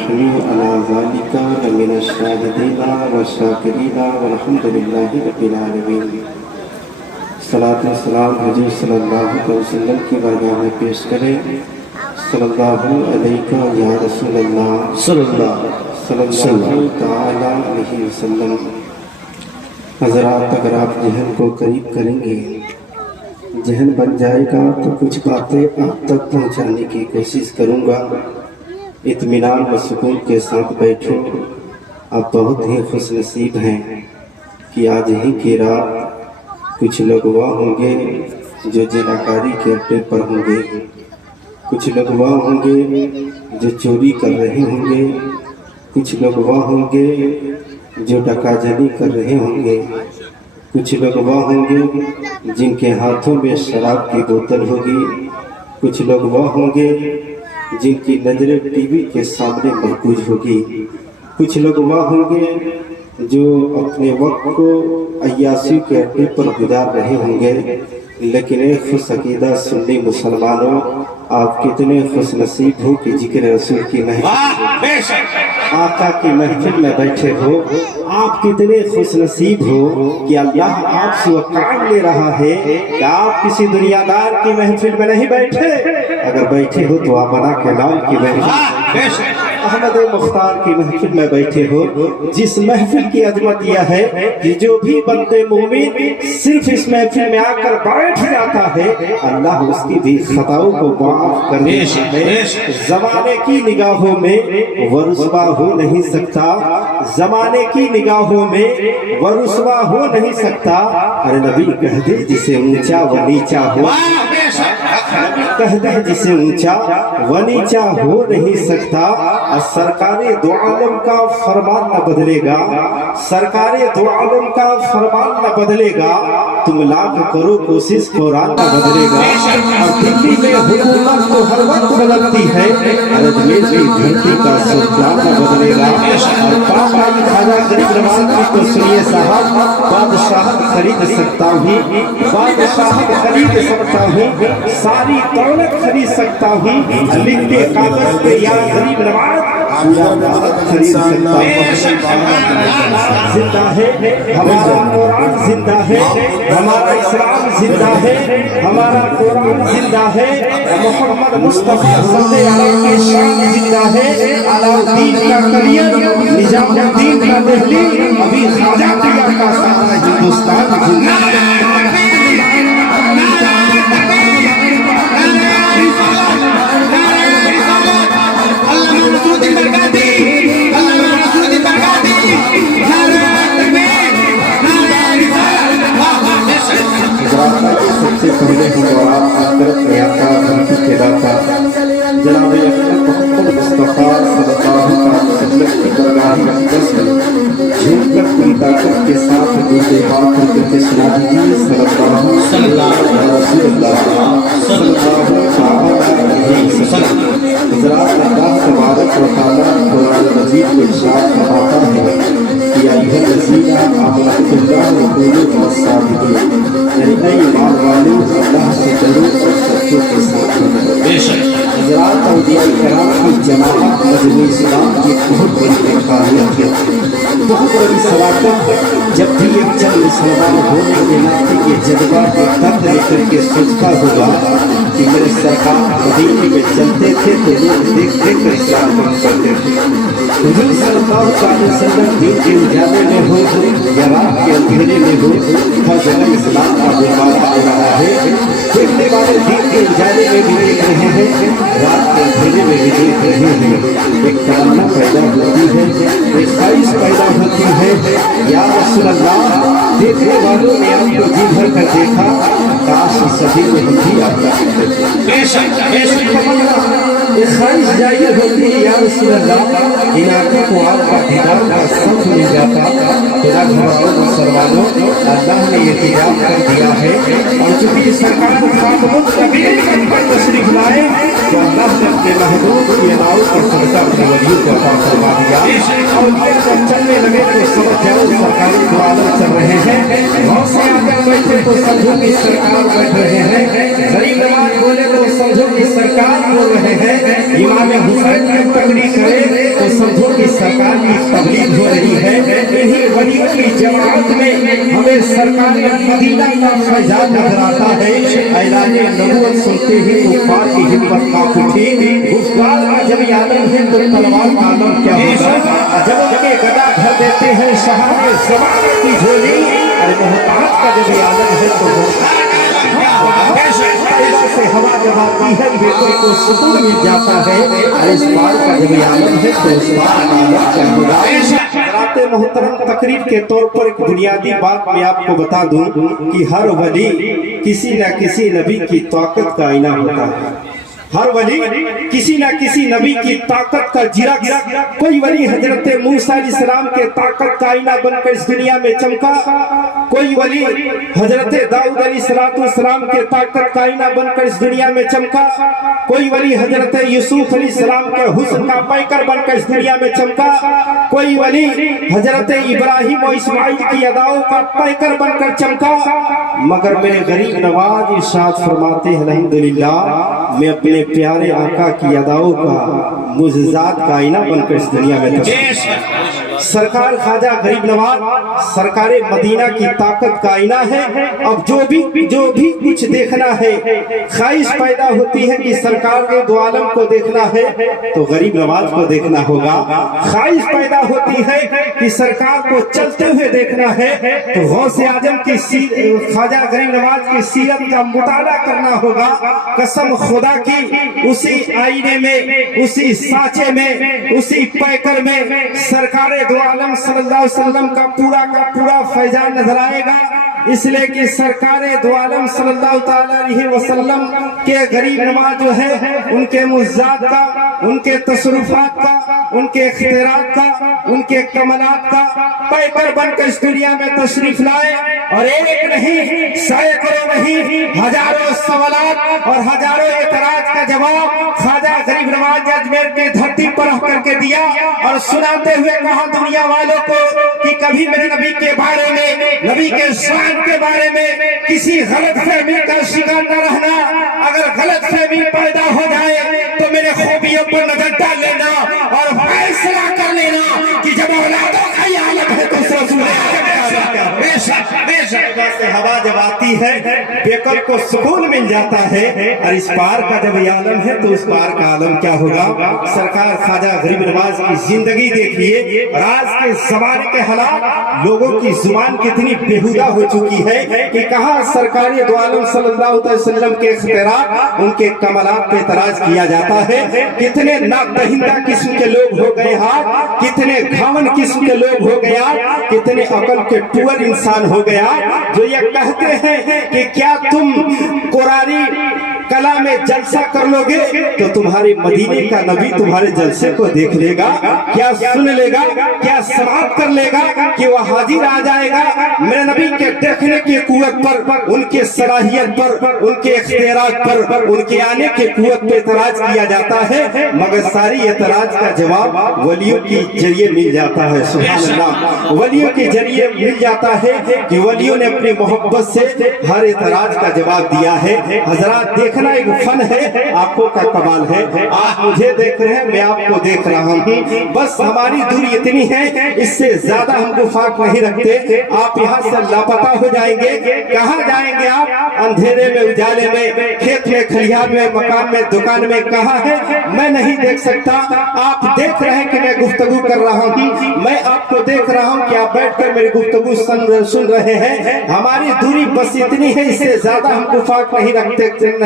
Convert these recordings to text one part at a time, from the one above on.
ونحن على ذلك لمن الشاهدين والشاكرين والحمد لله رب العالمين. صلاۃ و سلام حضور صلی اللہ علیہ وسلم کی بارگاہ میں پیش کریں. صلی اللہ علیہ یا رسول اللہ صلی اللہ تعالی علیہ وسلم. حضرات اگر آپ ذہن کو قریب کریں گے ذہن بن جائے گا تو کچھ باتیں آپ تک پہنچانے کی کوشش کروں گا. اطمینان و سکون کے ساتھ بیٹھو. آپ بہت ہی خوش نصیب ہیں کہ آج ہی کی رات کچھ لوگ وہ ہوں گے جو جناکاری کے اڈے پر ہوں گے، کچھ لوگ وہ ہوں گے جو چوری کر رہے ہوں گے، کچھ لوگ وہ ہوں گے جو ڈکا جنی کر رہے ہوں گے، کچھ لوگ وہ ہوں گے جن کے ہاتھوں میں شراب کی بوتل ہوگی، کچھ لوگ وہ ہوں گے جن کی نظریں ٹی وی کے سامنے مرکوز ہوگی، کچھ لوگ وہ ہوں گے جو اپنے وقت کو عیاشی کے اڈے پر گزار رہے ہوں گے. لیکن اے خوش عقیدہ سنی مسلمانوں، آپ کتنے خوش نصیب ہو کہ ذکر رسول کی محفل آقا کی محفل میں بیٹھے ہو. آپ کتنے خوش نصیب ہو کہ اللہ آپ سے وہ کام لے رہا ہے کہ آپ کسی دنیا دار کی محفل میں نہیں بیٹھے. اگر بیٹھے ہو تو آپ بنا کے نام کی محفل، احمد مختار کی محفل میں بیٹھے ہو، جس محفل کی عظمت یہ ہے کہ جو بھی بندے مومن صرف اس محفل میں آ کر بیٹھ جاتا ہے اللہ اس کی بھی خطاؤں کو معاف کر دیتا ہے. زمانے کی نگاہوں میں وہ رسوا ہو نہیں سکتا، زمانے کی نگاہوں میں وہ رسوا ہو نہیں سکتا. ارے نبی کہہ دے جسے اونچا و نیچا ہو، کہہ دے جسے اونچا و نیچا ہو نہیں سکتا. سرکار دو عالم کا فرمان نہ بدلے گا، سرکار دو عالم کا فرمان نہ بدلے گا. تم لاکھ کرو کوشش قرآن نہ بدلے گا. اور دلی میں حکومت تو ہر وقت بدلتی ہے، اجمیر کی دھرتی کا سلطان نہ بدلے گا. اور پاپا کی خواجہ غریب نواز کی تو سنیے صاحب، بادشاہت خرید سکتا ہوں، بادشاہت خرید سکتا ہوں، ساری دولت خرید سکتا ہوں، لکھتے کاغذ پہ یا غریب نواز خرید سکتا ہوں. زندہ ہے ہمارا قرآن، زندہ ہے ہمارا اسلام، زندہ ہے ہمارا قرآن، زندہ ہے محمد مصطفیٰ صلی اللہ علیہ کی شان، زندہ ہے علاؤالدین کا کلیر، نظام الدین کا دہلی، ابھی خواجہ پیا کا سارا ہندوستان زندہ ہے. سب سے پہلے ہم آپ حضرت نیاتا دھرتی کے داتا جناب محمد مصطفیٰ صلی اللہ علیہ وسلم کی درگاہ اقدس میں جھوم کر پوری طاقت کے ساتھ دوسرے بات کرتے سنا دیجیے. صلی اللہ علیہ وسلم. حضرات اللہ تبارک و تعالیٰ قرآن مجید میں ارشاد فرماتا ہے کہ ایھا الذین آمنوا باللہ وکونوا مع الصادقین، یعنی اے ایمان والو اللہ سے ڈرو اور سچوں کے ساتھ رہو. حضرات اولیاء کرام کی جماعت مجموعی اسلام کی بہت بڑی فخریت ہے، بہت بڑی صداقت. جب بھی ایک چند مسلمان ہونے کے ناطے یہ جذبہ ایک درد لے کر کے سوچتا ہوگا کہ میرے سرکار مدینے میں چلتے تھے تو لوگ دیکھ دیکھ کر اسلام قبول کرتے تھے. حضور صلی اللہ علیہ وسلم دین کے اجالے میں ہو یا رات کے اندھیرے میں ہو، ہر جگہ اسلام کا بلوالا ہو رہا ہے. دیکھنے والے دین کے اجالے میں بھی دیکھ رہے ہیں، رات کے اندھیرے میں بھی دیکھ رہے ہیں. ایک تمنا پیدا ہوتی ہے، ایک خواہش پیدا ہوتی ہے، یا رسول اللہ دیکھنے والوں نے آپ کو جی بھر کر دیکھا، کاش سبھی میں بھی آتا. ایک خواہش ظاہر ہوتی ہے یا رسول اللہ ان آنکھوں کو آپ کا دیدار کا سمجھ مل جاتا. خدا گھروں مسلمانوں اللہ نے یہ دیدار کر دیا ہے، اور چونکہ سرکار خاتم النبیین پر تشریف لائے تو اللہ نے اپنے محبوب کی عنایت پر صدقہ اپنے ولیوں کو عطا فرما دیا. اور جب چلنے لگے تو سمجھ جاؤ سرکاری دو عالم چل رہے ہیں. بہت سے آدمی بیٹھے تو سمجھو کہ سرکار بیٹھ رہے ہیں، غریب نواز بولے تو سمجھو کہ سرکار بول رہے ہیں. امام حسین کی تقریر کرے تو समझो कि सरकार की तबलीग हो रही है। इन्हीं वलियों की जमात में हमें सरकार मदीना का फैजान नजर आता है। ऐलाने नबूवत सुनते ही कुफार की हिम्मत कांप उठी। कुफार का जब ये आलम है तो तलवार का आलम क्या होगा। जब उनके गदा भर देते हैं शहाने ज़माने की झोली, और मोहताज का जब ये आलम है तो से हवा जब आती है बेटे को सुकून मिल जाता है। और इस बार का जब ये आलम है तो उस बार का आलम क्या होगा। मोहतरम तकरीर के तौर पर एक बुनियादी बात मैं आपको बता दूं कि हर वली किसी न किसी नबी की ताकत का आईना होता है। हर वली किसी न किसी नबी की ताकत का जिरक्स। कोई वली हजरत मूसा अलैहिस्सलाम के ताकत का आईना बनकर इस दुनिया में चमका। कोई वली हजरत दाऊद अलैहिस्सलाम के ताकत का आईना बनकर इस दुनिया में चमका। कोई वली हजरत यूसुफ अलैहिस्सलाम के हुस्न का पैकर बनकर इस दुनिया में चमका। कोई वली हजरत इब्राहिम और इस्माइल की अदाओं का पैकर बनकर चमका। मगर मेरे गरीब नवाज इरशाद फरमाते हैं अल्हम्दुलिल्लाह मैं अपने प्यारे आका की अदाओं का मुजज़ात का आईना बनकर इस दुनिया में सरकार ख्वाजा गरीब नवाज सरकार मदीना की ताकत का आईना है। अब जो भी कुछ देखना है ख्वाहिश पैदा होती है कि सरकार के दो आलम को देखना है तो गरीब नवाज को देखना होगा। ख्वाहिश पैदा होती है कि सरकार को चलते हुए देखना है तो गौसे आजम की ख्वाजा गरीब नवाज की सीरत का मुताला करना होगा। कसम खुदा की उसी आईने में, उसी साँचे में, उसी पैकर में सरकार दो आलम सल्लल्लाहु अलैहि वसल्लम का पूरा फैजान नजर आएगा। इसलिए कि सरकार दो आलम सल्लल्लाहु अलैहि वसल्लम के गरीब नवाज जो है उनके मुज्जात का, उनके तसरुफात का, उनके इख्तियारात का, उनके कमलात का पैकर बनकर इस दुनिया में तशरीफ लाए। और एक नहीं, सैकड़ों नहीं, हजारों सवालात और हजारों एतराज का जवाब ख्वाजा गरीब नवाज अजमेर की धरती पर रह करके दिया। और सुनाते हुए कहा दुनिया वालों को कि कभी मेरे नबी के बारे में, नबी के शान के बारे में किसी गलत फहमी का शिकार न रहना। अगर गलत फहमी पैदा हो जाए तो मेरे खूबियों पर नजर डाल लेना और फैसला कर लेना कि जब औलादों का ये हालत है तो से हवा जब आती है बेकल को सुकून मिल जाता है। और इस पार का जब ये आलम है तो उस पार का आलम क्या होगा। सरकार ख्वाजा गरीब नवाज की जिंदगी देखिए और आज के जमाने के हालात, लोगों की जुबान कितनी बेहुदा हो चुकी है कि कहाँ सरकार दो आलम सल्लल्लाहु अलैहि वसल्लम के इख्तियारात, उनके कमलात पे तराज किया जाता है। कितने नादहिंदा किस्म के लोग हो गए हाथ, कितने घावन किस्म के लोग हो गया, कितने अकल के टूअर इंसान हो गया जो ये कहते हैं कि क्या तुम कुरानी कला में जलसा कर लोगे तो तुम्हारे मदीने का नबी तुम्हारे जलसे को देख लेगा, क्या सुन लेगा, क्या समाप्त कर लेगा कि वह हाजिर आ जाएगा। मेरे नबी के देखने की कुव्वत पर, उनके सलाहियत पर, उनके इख्तियारात पर, उनके आने के कुव्वत पे एतराज किया जाता है। मगर सारी एतराज का जवाब वलियों के जरिए मिल जाता है। सुभान अल्लाह, वलियों के जरिए मिल जाता है कि वलियों ने अपनी मोहब्बत से हर एतराज का जवाब दिया है। हजरात देखना एक फन है, आंखों का कमाल है। आप मुझे देख रहे हैं, मैं आपको देख रहा हूँ, बस हमारी दूरी इतनी है, इससे ज्यादा हम गुफाक नहीं रखते। आप यहाँ से लापता हो जाएंगे। कहाँ जाएंगे आप? अंधेरे में, उजाले में, खेत में, खलिहान में, मकान में, दुकान में, कहाँ है मैं नहीं देख सकता। आप देख रहे हैं कि मैं गुफ्तगू कर रहा हूँ, मैं आपको देख रहा हूँ कि आप बैठकर मेरी गुफ्तगू सुन रहे हैं। हमारी दूरी बस इतनी है, इससे ज्यादा हम गुफाक नहीं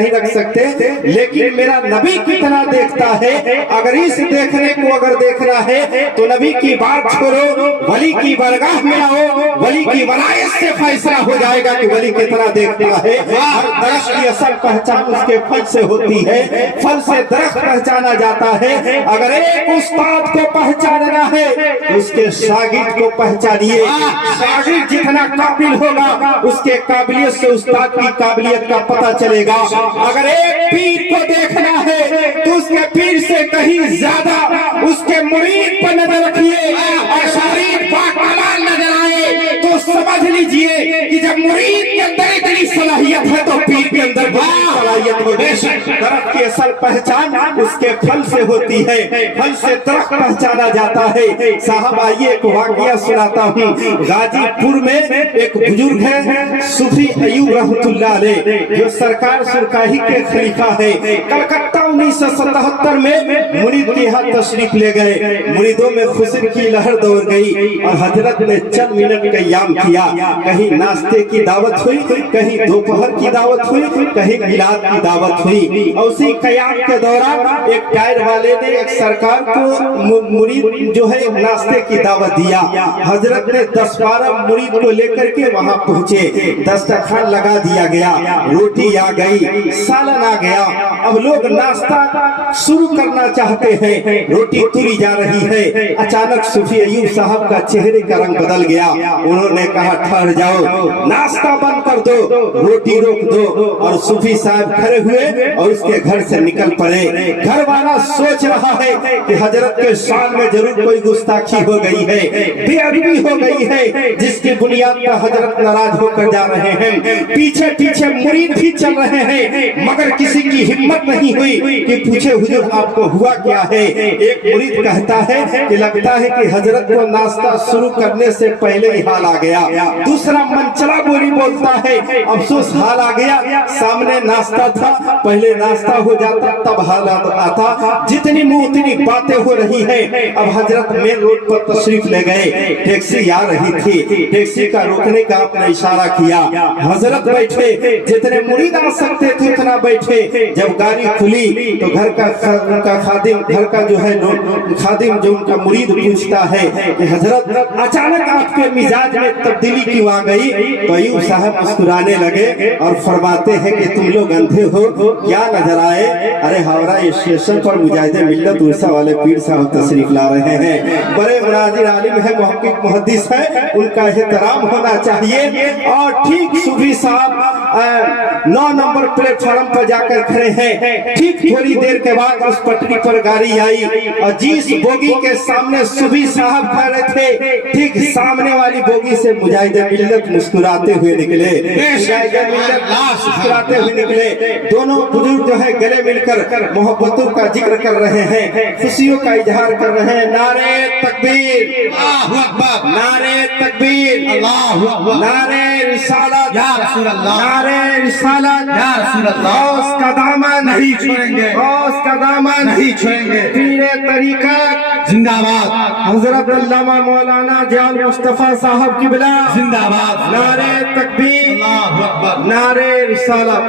रख सकते। लेकिन मेरा नबी कितना देखता है। अगर इस देखने को अगर देखना है तो नबी की बात छोड़ो, वली की बरगाह में आओ, वली की वलायत से फैसला हो जाएगा कि वली कितना देखता है। हर दरख्त की असल पहचान उसके फल से होती है, फल से दरख्त पहचाना जाता है। अगर एक उस्ताद को पहचानना है तो उसके शागिर्द को पहचानिए। शागिर्द जितना काबिल होगा उसके काबिलियत से उस्ताद की काबिलियत का पता चलेगा। अगर एक पीर को देखना है तो उसके पीर से कहीं ज्यादा उसके मुरीद पर नजर रखिए। और शागिर्द पाकमाल नजर आए तो समझ लीजिए कि जब मुरीद के अंदर इतनी सलाहियत है तो पीर के अंदर सलाहियत होगी। दरख्त की असल पहचान उसके फल से होती है, फल से दरख्त पहचाना जाता है। साहब आइए एक वाकया सुनाता हूँ। गाजीपुर में एक बुजुर्ग है सूफी अयूब रहमतुल्लाह अलैह, जो सरकार सुरकाही के खलीफा है। कलकत्ता 1977 में मुरीद के यहाँ तशरीफ ले गए। मुरीदों में खुशी की लहर दौड़ गई और हजरत ने चंद मिनट कयाम किया। कहीं नाश्ते की दावत हुई, कहीं दोपहर की दावत हुई, कहीं मिलाद की दावत हुई। और उसी कयाम के दौरान एक टायर वाले ने एक सरकार को मुरीद जो है नाश्ते की दावत दिया। हजरत ने 10-12 मुरीद को लेकर के वहां पहुंचे। दस्तरखान लगा दिया गया, रोटी आ गई, सालन आ गया। अब लोग नाश्ता शुरू करना चाहते हैं, रोटी तुरी जा रही है। अचानक सूफी अयूब साहब का चेहरे का रंग बदल गया। उन्होंने कहा ठहर जाओ, नाश्ता बंद कर दो, रोटी रोक दो। और सूफी साहब खड़े हुए और उसके घर से निकल पड़े। घर वाला सोच रहा है कि हजरत के शान में जरूर कोई गुस्ताखी हो गई है, बेअदबी हो गई है, जिसकी बुनियाद पर हजरत नाराज होकर जा रहे हैं। पीछे पीछे मुरीद भी चल रहे हैं, मगर किसी की हिम्मत नहीं हुई कि पूछे हुजूर आपको हुआ क्या है। एक मुरीद कहता है कि लगता है कि हजरत को नाश्ता शुरू करने से पहले ही हाल आ गया। दूसरा मनचला बोली बोलता है, अफसोस हाल आ गया, सामने नाश्ता था, पहले नाश्ता हो जाता तब हाल आता। जितनी मुंह उतनी बातें हो रही है। अब हजरत मेन रोड पर तशरीफ ले गए। टैक्सी आ रही थी, टैक्सी का रोकने का आपने इशारा किया। हजरत बैठे, जितने मुरीद आ सकते थे उतना बैठे। जब गाड़ी खुली तो घर का खादिम, घर का जो है खादिम जो उनका मुरीद पूछता है कि हजरत अचानक आपके मिजाज में तब्दीली क्यों आ गई। तो अयूब साहब मुस्कुराने लगे और फरमाते हैं कि तुम लोग अंधे हो, क्या नजर आए। अरे हावड़ा स्टेशन पर मुजाहिदे मिल्लत उर्सा वाले पीर साहब तशरीफ ला रहे हैं। बड़े मुनाजिर आलिम है, मुहक्किक मुहद्दिस है, उनका एहतराम होना चाहिए। और ठीक सूफी साहब 9 नंबर प्लेटफॉर्म पर जाकर खड़े हैं। ठीक थोड़ी देर के बाद उस पटरी पर गाड़ी आई और जिस बोगी के सामने सूफी साहब खड़े थे, ठीक सामने वाली बोगी से मुजाहिदे मिल्लत मुस्कुराते हुए निकले। मुजाहिदे मिल्लत मुस्कुराते हुए निकले। दोनों बुजुर्ग जो है गले मिलकर मोहब्बतों का जिक्र कर रहे हैं, खुशियों का इजहार कर रहे हैं। नारे तकबीर, नारे तकबीर, नारे रिसालत, नारे रिसालत, गौस का दामन नहीं छोड़ेंगे, गौस का दामन नहीं छोड़ेंगे। पीरे तरीक़त जिंदाबाद, हजरत अल्लामा मौलाना जान मुस्तफा साहब की बिला जिंदाबाद। नारे तकबीर, नारे रिसालत।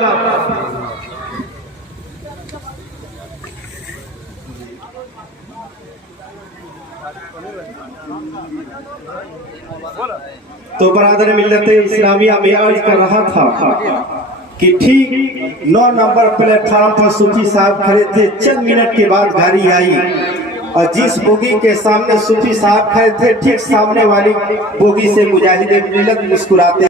तो बरादर मिल्लत इस्लामिया में अर्ज कर रहा था कि ठीक 9 नंबर प्लेटफॉर्म पर सूफी साहब खड़े थे। चंद मिनट के बाद गाड़ी आई और जिस बोगी के सामने सूफी साहब खड़े थे, ठीक सामने वाली बोगी से मुजाहिदे मिल्लत मुस्कुराते